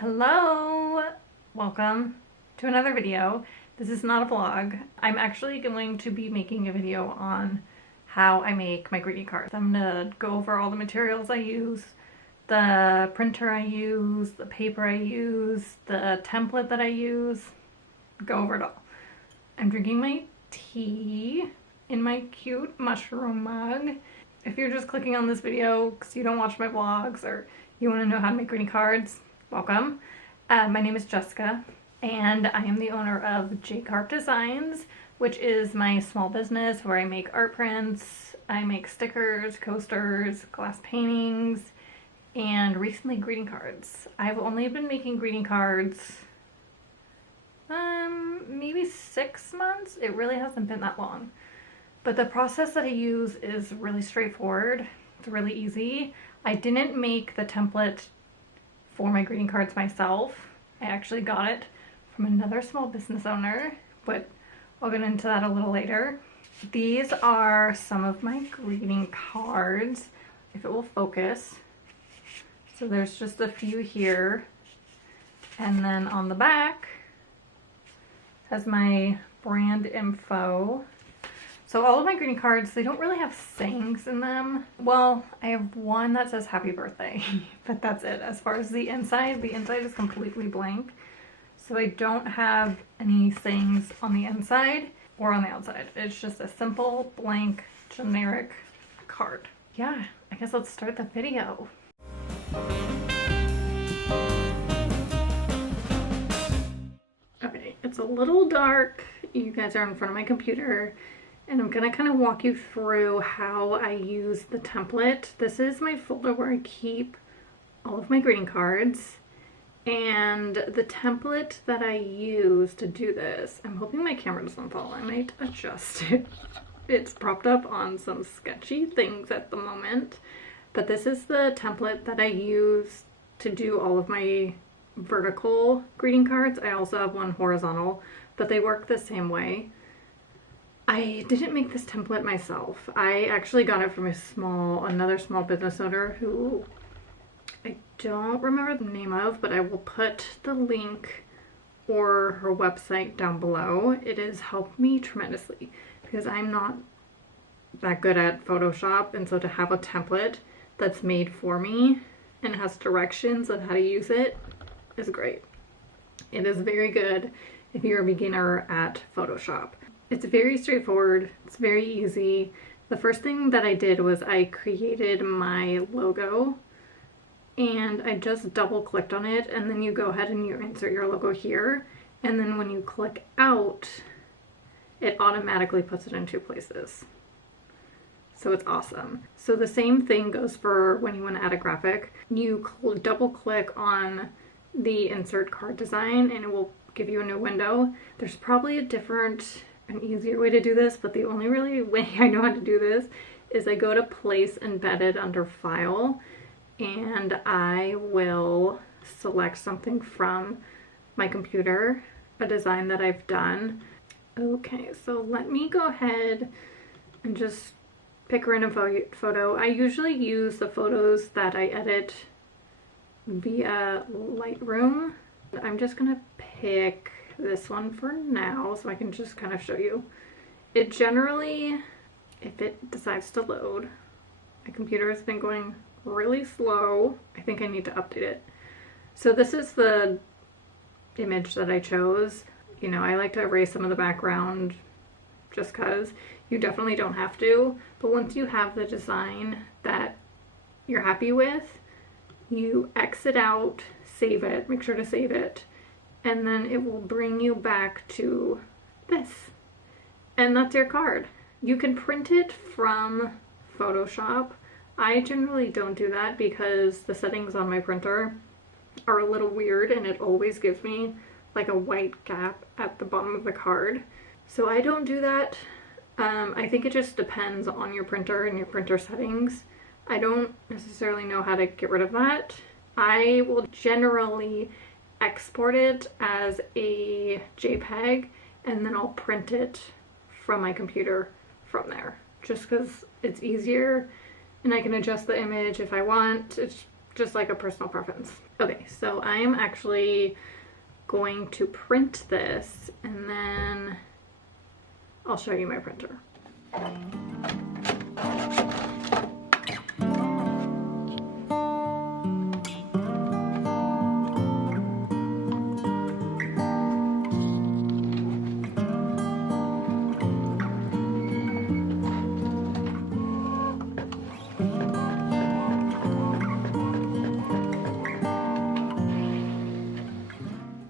Hello! Welcome to another video. This is not a vlog. I'm actually going to be making a video on how I make my greeting cards. I'm gonna go over all the materials I use, the printer I use, the paper I use, the template that I use, go over it all. I'm drinking my tea in my cute mushroom mug. If you're just clicking on this video because you don't watch my vlogs or you want to know how to make greeting cards, welcome. My name is Jessica and I am the owner of J-Carp Designs, which is my small business where I make art prints, I make stickers, coasters, glass paintings, and recently greeting cards. I've only been making greeting cards maybe 6 months. It really hasn't been that long. But the process that I use is really straightforward. It's really easy. I didn't make the template for my greeting cards myself. I actually got it from another small business owner, but I'll get into that a little later. These are some of my greeting cards, if it will focus. So there's just a few here. And then on the back has my brand info. So all of my greeting cards, they don't really have sayings in them. Well, I have one that says happy birthday, but that's it. As far as the inside is completely blank. So I don't have any sayings on the inside or on the outside. It's just a simple, blank, generic card. Yeah, I guess let's start the video. Okay, it's a little dark. You guys are in front of my computer. And I'm gonna kind of walk you through how I use the template. This is my folder where I keep all of my greeting cards. And the template that I use to do this, I'm hoping my camera doesn't fall. I might adjust it. It's propped up on some sketchy things at the moment. But this is the template that I use to do all of my vertical greeting cards. I also have one horizontal, but they work the same way. I didn't make this template myself. I actually got it from another small business owner who I don't remember the name of, but I will put the link or her website down below. It has helped me tremendously because I'm not that good at Photoshop, and so to have a template that's made for me and has directions on how to use it is great. It is very good if you're a beginner at Photoshop. It's very straightforward, it's very easy. The first thing that I did was I created my logo and I just double clicked on it, and then you go ahead and you insert your logo here, and then when you click out, it automatically puts it in 2 places. So it's awesome. So the same thing goes for when you want to add a graphic. You double click on the insert card design and it will give you a new window. There's probably an easier way to do this, but the only really way I know how to do this is I go to place embedded under file and I will select something from my computer, a design that I've done. Okay, so let me go ahead and just pick a random photo. I usually use the photos that I edit via Lightroom. I'm just gonna pick this one for now so I can just kind of show you. It generally, if it decides to load, my computer has been going really slow. I think I need to update it. So this is the image that I chose. You know, I like to erase some of the background just because. You definitely don't have to, but once you have the design that you're happy with, you exit out, save it, make sure to save it, and then it will bring you back to this. And that's your card. You can print it from Photoshop. I generally don't do that because the settings on my printer are a little weird and it always gives me like a white gap at the bottom of the card. So I don't do that. I think it just depends on your printer and your printer settings. I don't necessarily know how to get rid of that. I will generally export it as a JPEG and then I'll print it from my computer from there, just because it's easier and I can adjust the image if I want. It's just like a personal preference. Okay, so I am actually going to print this and then I'll show you my printer.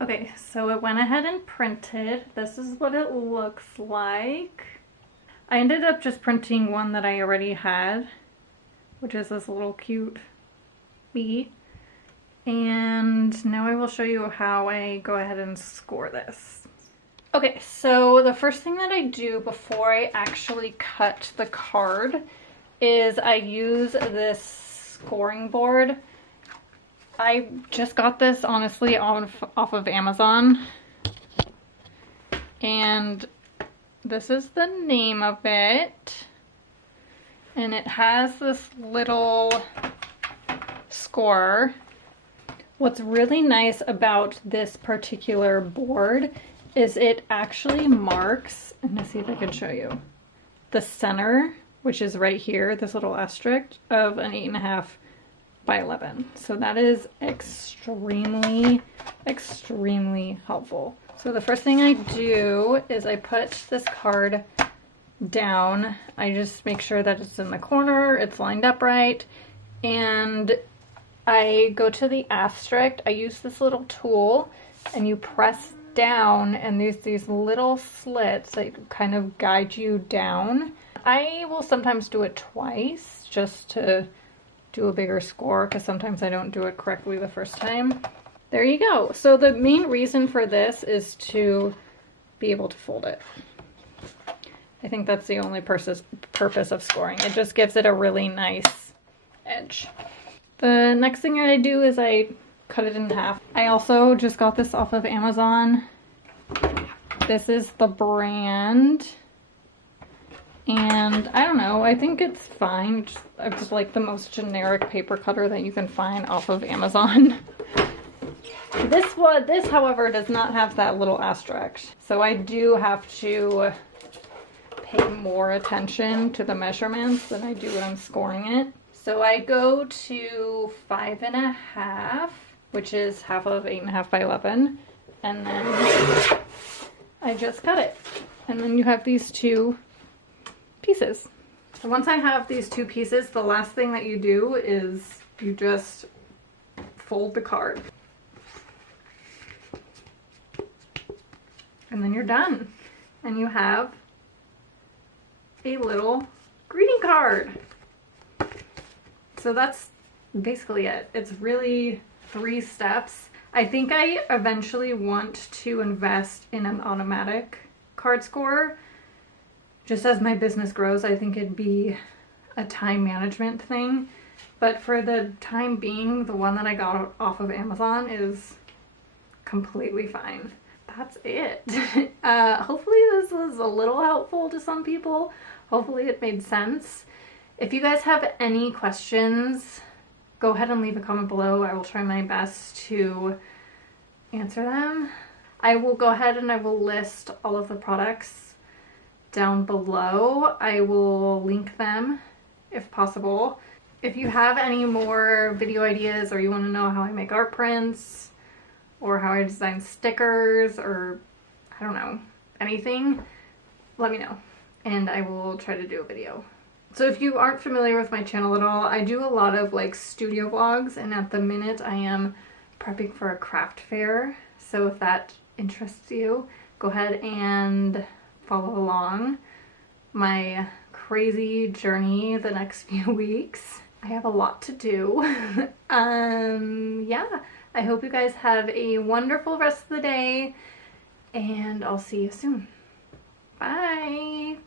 Okay, so it went ahead and printed. This is what it looks like. I ended up just printing one that I already had, which is this little cute bee. And now I will show you how I go ahead and score this. Okay, so the first thing that I do before I actually cut the card is I use this scoring board. I just got this honestly off of Amazon, and this is the name of it, and it has this little score. What's really nice about this particular board is it actually marks, and let's see if I can show you, the center, which is right here, this little asterisk of an 8.5 by 11. So that is extremely helpful. So the first thing I do is I put this card down. I just make sure that it's in the corner, it's lined up right, and I go to the asterisk. I use this little tool and you press down and there's these little slits that kind of guide you down. I will sometimes do it twice just to do a bigger score because sometimes I don't do it correctly the first time. There you go. So the main reason for this is to be able to fold it. I think that's the only purpose of scoring. It just gives it a really nice edge. The next thing I do is I cut it in half. I also just got this off of Amazon. This is the brand. And I don't know, I think it's fine. I just like the most generic paper cutter that you can find off of Amazon. This however does not have that little asterisk. So I do have to pay more attention to the measurements than I do when I'm scoring it. So I go to 5.5, which is half of 8.5 by 11. And then I just cut it. And then you have these two pieces. So once I have these two pieces, the last thing that you do is you just fold the card. And then you're done. And you have a little greeting card. So that's basically it. It's really 3 steps. I think I eventually want to invest in an automatic card scorer. Just as my business grows, I think it'd be a time management thing. But for the time being, the one that I got off of Amazon is completely fine. That's it. Hopefully this was a little helpful to some people. Hopefully it made sense. If you guys have any questions, go ahead and leave a comment below. I will try my best to answer them. I will go ahead and I will list all of the products down below. I will link them if possible. If you have any more video ideas or you want to know how I make art prints or how I design stickers or I don't know, anything, let me know and I will try to do a video. So if you aren't familiar with my channel at all, I do a lot of like studio vlogs, and at the minute I am prepping for a craft fair. So if that interests you, go ahead and follow along my crazy journey the next few weeks. I have a lot to do. Yeah, I hope you guys have a wonderful rest of the day and I'll see you soon. Bye.